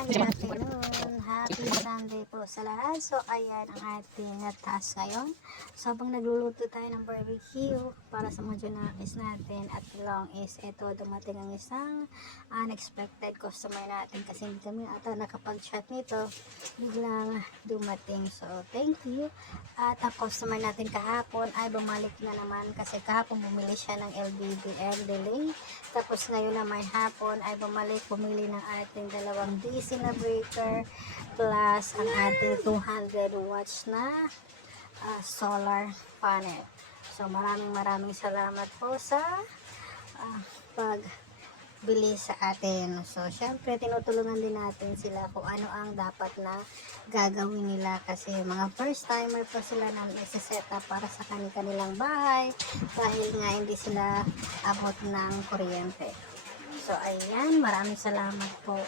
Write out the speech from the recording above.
everyone, good afternoon. Happy Sunday po sa lahat. So, ayan ang ating task ngayon. So, habang nagluluto tayo ng barbecue para sa mga junakis natin at long is ito, dumating ang isang unexpected customer natin kasi hindi kami ata nakapag-chat nito. Biglang dumating. So, thank you. At ang customer natin kahapon ay bumalik na naman kasi kahapon bumili siya ng LBBM delay. Tapos ngayon naman hapon ay bumili ng ating dalawang DC na breaker plus ang ating 200 watts na solar panel. So maraming salamat po sa pagbili sa atin. So syempre tinutulungan din natin sila kung ano ang dapat na gagawin nila kasi mga first timer pa sila na nagsiset up para sa kanilang bahay dahil nga hindi sila abot ng kuryente. So ayan, maraming salamat po.